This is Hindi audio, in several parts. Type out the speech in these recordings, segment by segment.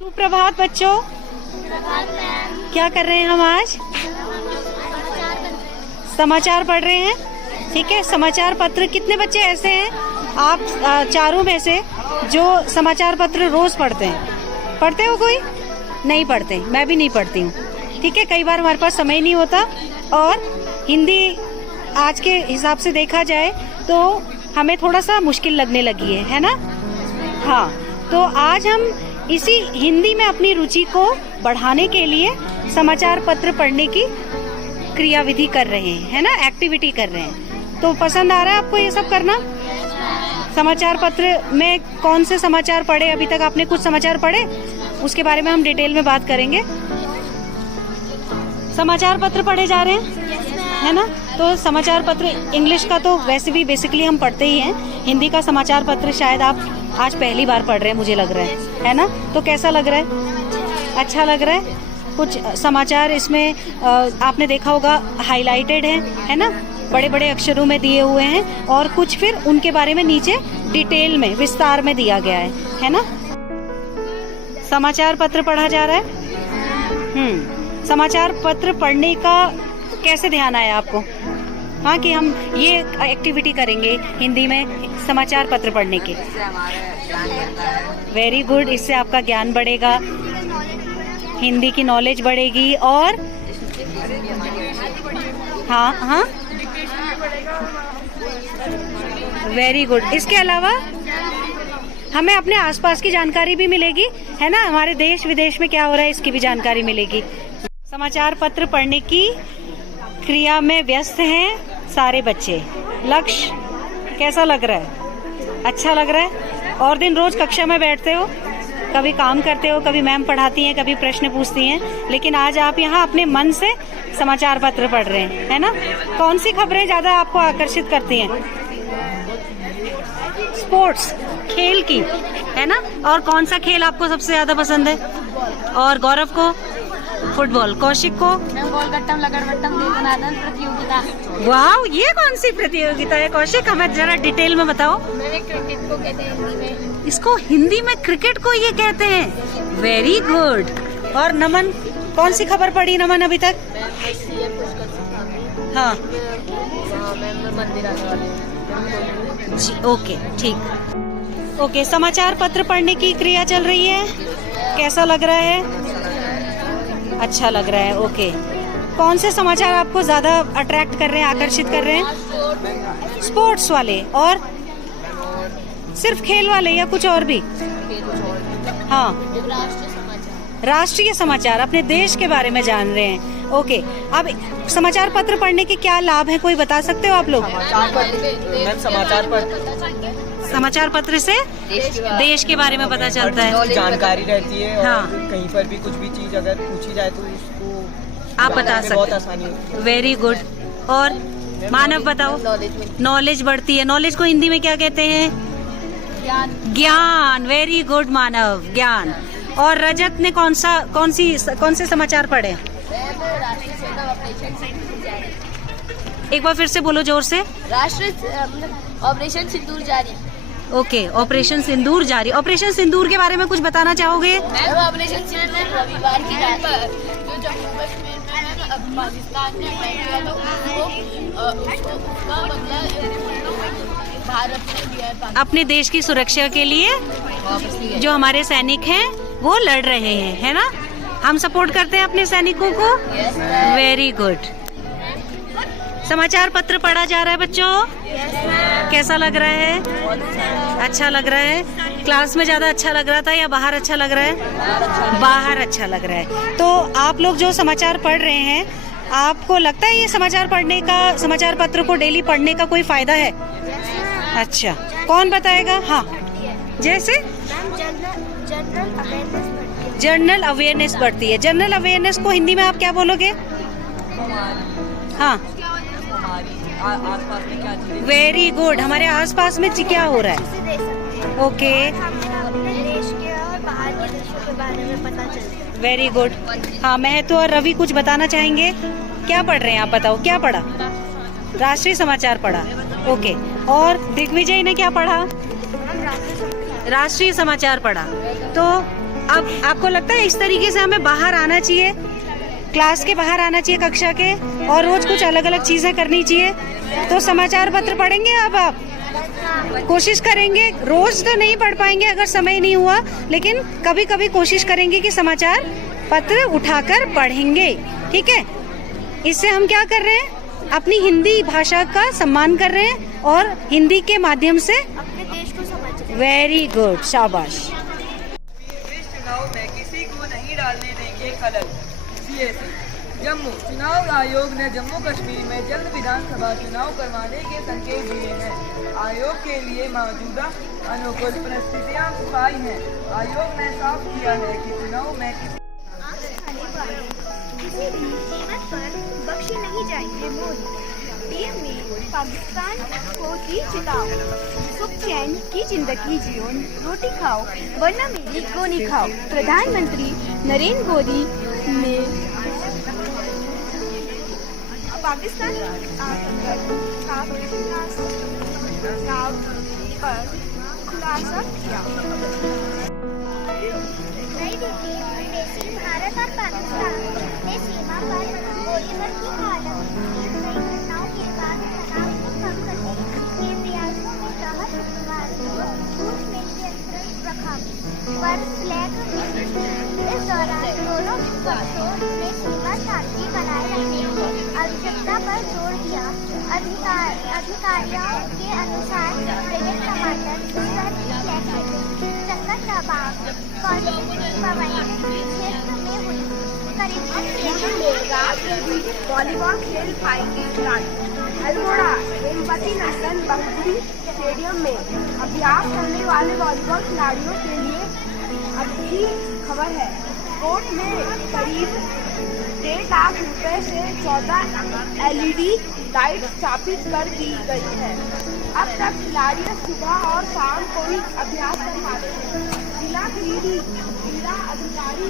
सुप्रभात बच्चों। क्या कर रहे हैं हम आज? समाचार पढ़ रहे हैं। ठीक है, समाचार पत्र। कितने बच्चे ऐसे हैं आप चारों में से जो समाचार पत्र रोज पढ़ते हैं? पढ़ते हो कोई? नहीं पढ़ते, मैं भी नहीं पढ़ती हूँ। ठीक है, कई बार हमारे पास समय नहीं होता और हिंदी आज के हिसाब से देखा जाए तो हमें थोड़ा सा मुश्किल लगने लगी है ना? हाँ, तो आज हम इसी हिंदी में अपनी रुचि को बढ़ाने के लिए समाचार पत्र पढ़ने की क्रियाविधि कर रहे हैं, है ना? एक्टिविटी कर रहे हैं। तो पसंद आ रहा है आपको ये सब करना? समाचार पत्र में कौन से समाचार पढ़े? अभी तक आपने कुछ समाचार पढ़े? उसके बारे में हम डिटेल में बात करेंगे। समाचार पत्र पढ़े जा रहे हैं, है ना? तो समाचार पत्र इंग्लिश का तो वैसे भी बेसिकली हम पढ़ते ही हैं। हिंदी का समाचार पत्र शायद आप आज पहली बार पढ़ रहे हैं, मुझे लग रहा है ना? तो कैसा लग रहा है? अच्छा लग रहा है। कुछ समाचार इसमें आपने देखा होगा हाईलाइटेड है ना? बड़े बड़े अक्षरों में दिए हुए हैं और कुछ फिर उनके बारे में नीचे डिटेल में विस्तार में दिया गया है ना? समाचार पत्र पढ़ा जा रहा है। समाचार पत्र पढ़ने का कैसे ध्यान आया आपको? हाँ, कि हम ये एक्टिविटी करेंगे हिंदी में समाचार पत्र पढ़ने की। वेरी गुड, इससे आपका ज्ञान बढ़ेगा, हिंदी की नॉलेज बढ़ेगी और हाँ वेरी गुड। इसके अलावा हमें अपने आसपास की जानकारी भी मिलेगी, है ना? हमारे देश विदेश में क्या हो रहा है इसकी भी जानकारी मिलेगी। समाचार पत्र पढ़ने की क्रिया में व्यस्त हैं सारे बच्चे। लक्ष्य कैसा लग रहा है? अच्छा लग रहा है। और दिन रोज कक्षा में बैठते हो, कभी काम करते हो, कभी मैम पढ़ाती हैं, कभी प्रश्न पूछती हैं, लेकिन आज आप यहाँ अपने मन से समाचार पत्र पढ़ रहे हैं, है ना? कौन सी खबरें ज्यादा आपको आकर्षित करती हैं? स्पोर्ट्स, खेल की, है ना? और कौन सा खेल आपको सबसे ज्यादा पसंद है? और गौरव को फुटबॉल, कौशिक को गोलगट्टम लगड़वट्टम दीपनादन प्रतियोगिता। वाह, ये कौन सी प्रतियोगिता है कौशिक? हमें जरा डिटेल में बताओ। क्रिकेट को कहते हैं हिंदी में। इसको हिंदी में क्रिकेट को ये कहते हैं। Very good. और नमन, कौन सी खबर पढ़ी नमन अभी तक? हाँ मंदिर आने वाले जी, ओके, ठीक। ओके, समाचार पत्र पढ़ने की क्रिया चल रही है। कैसा लग रहा है? अच्छा लग रहा है। ओके, कौन से समाचार आपको ज्यादा अट्रैक्ट कर रहे हैं, आकर्षित कर रहे हैं? स्पोर्ट्स वाले और सिर्फ खेल वाले या कुछ और भी? हाँ, राष्ट्रीय समाचार, अपने देश के बारे में जान रहे हैं। ओके, अब समाचार पत्र पढ़ने के क्या लाभ हैं, कोई बता सकते हो आप लोग? समाचार पत्र से देश के बारे में पता चलता है, जानकारी रहती है। और हाँ, कहीं पर भी कुछ भी चीज अगर पूछी जाए तो उसको आप बता सकते बहुत आसानी होती है। Very good. और मानव बताओ। नॉलेज बढ़ती है। नॉलेज को हिंदी में क्या कहते हैं? ज्ञान। वेरी गुड मानव, ज्ञान। और रजत ने कौन से समाचार पढ़े? एक बार फिर से बोलो जोर से। राष्ट्रीय ऑपरेशन सिंदूर जारी। ओके, ऑपरेशन सिंदूर जारी। ऑपरेशन सिंदूर के बारे में कुछ बताना चाहोगे? ऑपरेशन सिंदूर रविवार की रात पर जो जम्मू कश्मीर में पाकिस्तान ने किया तो उसका बदला भारत ने दिया है। अपने देश की सुरक्षा के लिए जो हमारे सैनिक हैं वो लड़ रहे हैं, है ना? हम सपोर्ट करते हैं अपने सैनिकों को। Very good. समाचार पत्र पढ़ा जा रहा है बच्चों। कैसा लग रहा है? अच्छा लग रहा है। क्लास में ज्यादा अच्छा लग रहा था या बाहर अच्छा लग रहा है? बाहर अच्छा लग रहा है। तो आप लोग जो समाचार पढ़ रहे हैं, आपको लगता है ये समाचार पत्र को डेली पढ़ने का कोई फायदा है? अच्छा, कौन बताएगा? हाँ, जैसे जनरल अवेयरनेस बढ़ती है। जनरल अवेयरनेस को हिंदी में आप क्या बोलोगे? हाँ, वेरी गुड। हमारे आसपास में क्या हो रहा है? Okay, very good. हाँ, महतो और रवि कुछ बताना चाहेंगे? क्या पढ़ रहे हैं आप? बताओ, क्या पढ़ा? राष्ट्रीय समाचार पढ़ा। ओके, और दिग्विजय ने क्या पढ़ा? राष्ट्रीय समाचार पढ़ा। तो अब आपको लगता है इस तरीके से हमें बाहर आना चाहिए, क्लास के बाहर आना चाहिए, कक्षा के, और रोज कुछ अलग अलग चीजें करनी चाहिए? तो समाचार पत्र पढ़ेंगे अब आप? कोशिश करेंगे, रोज तो नहीं पढ़ पाएंगे अगर समय नहीं हुआ, लेकिन कभी कभी कोशिश करेंगे कि समाचार पत्र उठाकर पढ़ेंगे, ठीक है? इससे हम क्या कर रहे हैं? अपनी हिंदी भाषा का सम्मान कर रहे हैं और हिंदी के माध्यम से अपने देश को समझ रहे हैं। वेरी गुड, शाबाश। इस चुनाव में किसी को नहीं डालने देंगे खलल। CAC जम्मू चुनाव आयोग ने जम्मू कश्मीर में जल्द विधानसभा चुनाव करवाने के संकेत दिए हैं। आयोग के लिए मौजूदा अनुकूल परिस्थितियां पाई हैं। आयोग ने साफ किया है कि चुनाव में किसी भी कीमत पर बख्शे नहीं जाएंगे मोदी। पीएम ने पाकिस्तान को दी चेतावनी, सुख चैन की जिंदगी जियो, रोटी खाओ वरना मेरी गोली खाओ। प्रधानमंत्री नरेंद्र मोदी ने पाकिस्तान पर खुलासा किया। नई दिल्ली विदेशी भारत और पाकिस्तान ने सीमा पर गोलीबार की हालत में कई घटनाओं के बाद तनाव को कम करने के प्रयासों में राहत शुक्रवार को कूच में नियंत्रण रखा पर फ्लैग इस दौरान दोनों पक्षों ने सीमा शांति बनाए रखने की आवश्यकता पर जोर दिया। अधिकारियों के अनुसार ब्रिगेड कमांडर चक्कर दबाव क्षेत्र में हुई वॉलीबॉल खेल पाएंगे खिलाड़ी। अल्मोड़ा हेमवती नंदन बहुगुड़ी स्टेडियम में अभ्यास करने वाले वॉलीबॉल खिलाड़ियों के लिए अच्छी खबर है। कोर्ट में करीब 1.5 लाख रुपए से 14 LED लाइट स्थापित कर दी गई है। अब तक खिलाड़ी सुबह और शाम को ही अभ्यास कर पाते हैं। जिला अधिकारी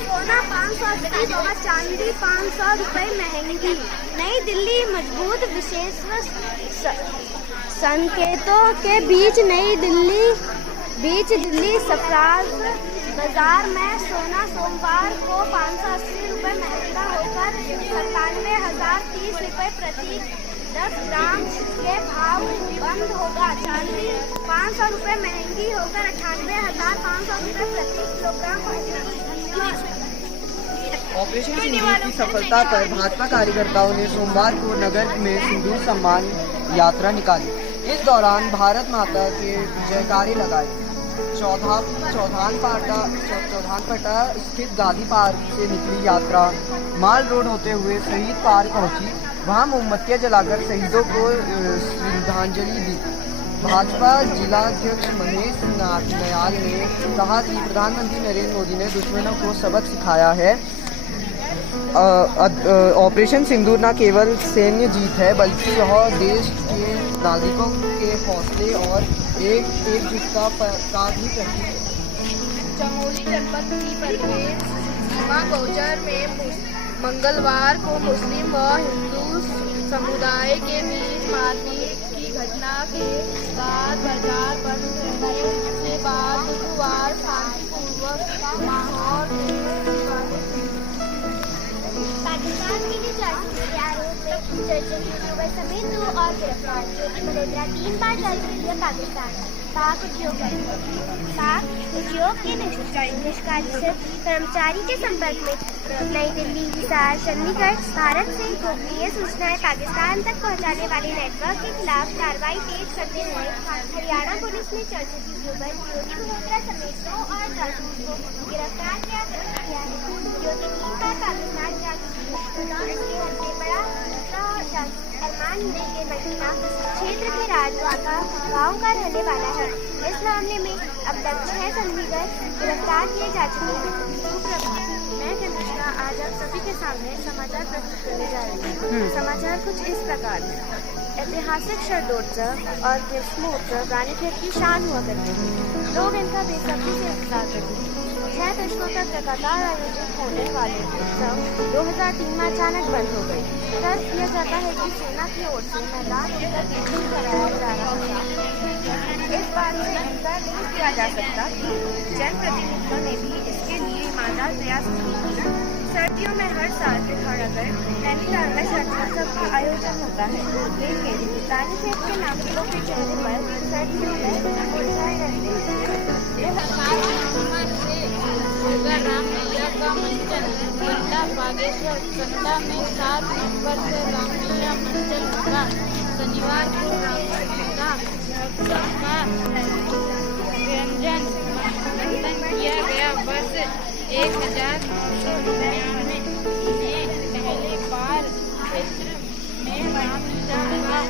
सोना 580 और चांदी 500 रुपए महंगी। नई दिल्ली मजबूत विशेष संकेतों के बीच दिल्ली सफराज बाजार में सोना सोमवार को 580 रुपए महंगा होकर 97,030 रुपए प्रति 10 ग्राम के भाव बंद होगा। चांदी 500 रुपए महंगी होकर 98,500 रुपए प्रति किलोग्राम होगी। ऑपरेशन सिंदूर की सफलता पर भाजपा कार्यकर्ताओं ने सोमवार को नगर में सिंदूर सम्मान यात्रा निकाली। इस दौरान भारत माता के जयकारे लगाए। चौधानपाटा स्थित गांधी पार्क से निकली यात्रा माल रोड होते हुए शहीद पार्क पहुंची। वहां मोमबत्तियां जलाकर शहीदों को श्रद्धांजलि दी। भाजपा जिलाध्यक्ष महेश नयाल ने कहा कि प्रधानमंत्री नरेंद्र मोदी ने दुश्मनों को सबक सिखाया है। ऑपरेशन सिंदूर न केवल सैन्य जीत है बल्कि यह देश के नागरिकों के हौसले और एकजुटता का भी प्रतीक है। चमोली जनपद की परिवेश सीमा गोचर में मंगलवार को मुस्लिम व हिंदू समुदाय के बीच मारपीट की घटना के बाद बाजार बंद रहने के बाद बुधवार शांतिपूर्वक माहौल पाकिस्तान के लिए जासूसी के आरोप में जर्जर यूट्यूबर समेत 2 और गिरफ्तार। ज्योति मल्होत्रा 3 बार जज के लिए पाकिस्तान। पाक उद्योग के निष्कासित कर्मचारी के संपर्क में नई दिल्ली, हिसार, चंडीगढ़ भारत से गोपनीय सूचनाएं पाकिस्तान तक पहुंचाने वाले नेटवर्क के खिलाफ कार्रवाई तेज करते हुए हरियाणा पुलिस ने चर्चित यूट्यूबर ज्योति मल्होत्रा समेत 2 और जासूस को गिरफ्तार किया है। ज्योति 3 बार पाकिस्तान जा चुकी है। इसके हत्या बड़ा अरमान ने मदीना क्षेत्र के राजवाका गांव का रहने वाला है। इस मामले में अब तक 6 संदिग्ध गिरफ्तार किए जा चुके हैं। सुप्रभात, मैं तनुष्का आज आप सभी के सामने समाचार प्रस्तुत करने जा रही हूँ। समाचार कुछ इस प्रकार है। ऐतिहासिक शरदोत्सव और ग्रीष्मोत्सव रानीखेत की शान हुआ करते थे। लोग इनका बेसब्री से इंतजार करते थे। 6 दशकों तक लगातार आयोजित होने वाले उत्सव 2003 में अचानक बंद हो गए। तर्क किया जाता है कि सेना की ओर से मैदान इंतजाम कराया जा रहा था। इस बात से इनकार नहीं किया जा सकता कि जनप्रतिनिधियों ने भी इसके लिए ईमानदार प्रयास किए। सर्दियों में हर साल पिथौरागढ़ नैनीताल में छठोत्सव का आयोजन होता है, लेकिन रानीखेत के नागरिकों के चेहरे पर सर्दियों में मुरझाए रहते रामलीला का मंचन कंडा बागेश्वर कंडा में 7 नवंबर से रामलीला मंचन होगा। शनिवार को रामलीला का व्यंजन मंथन किया गया। वर्ष 1999 में पहली बार क्षेत्र में रामलीला का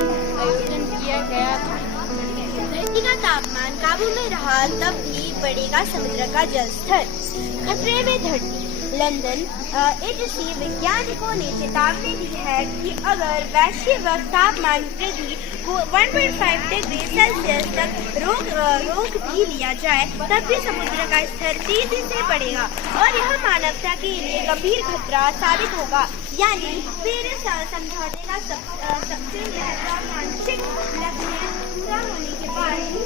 आयोजन किया गया था। धरती का तापमान काबू में रहा तब भी बढ़ेगा समुद्र का जल स्तर। खतरे में धरती। लंदन एजेंसी वैज्ञानिकों ने चेतावनी दी है कि अगर वैश्विक तापमान वृद्धि को 1.5 डिग्री सेल्सियस तक रोक भी लिया जाए तब भी समुद्र का स्तर तेजी से बढ़ेगा और यह मानवता के लिए गंभीर खतरा साबित होगा। यानी पेरिस समझौते का सबसे मानसिक लक्ष्य पूरा होने के बाद ही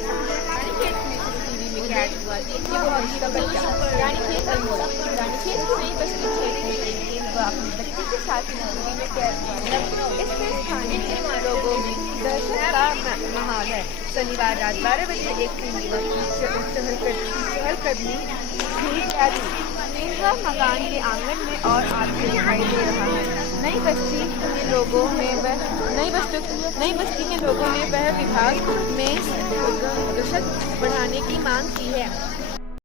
रानीखेत अल्मोड़ा। रानीखेत की नई बस्ती क्षेत्र में वह अपनी बच्ची के साथ नौकरी में कैद हुआ। इससे स्थानीय लोगों में दहशत का माहौल है। शनिवार रात 12 बजे एक युवक की चहलकदमी हुई जारी। तीसरा मकान के आंगन में और आगे दिखाई दे रहा है। नई बस्ती के लोगों ने वह विभाग में गश्त बढ़ाने की मांग की है।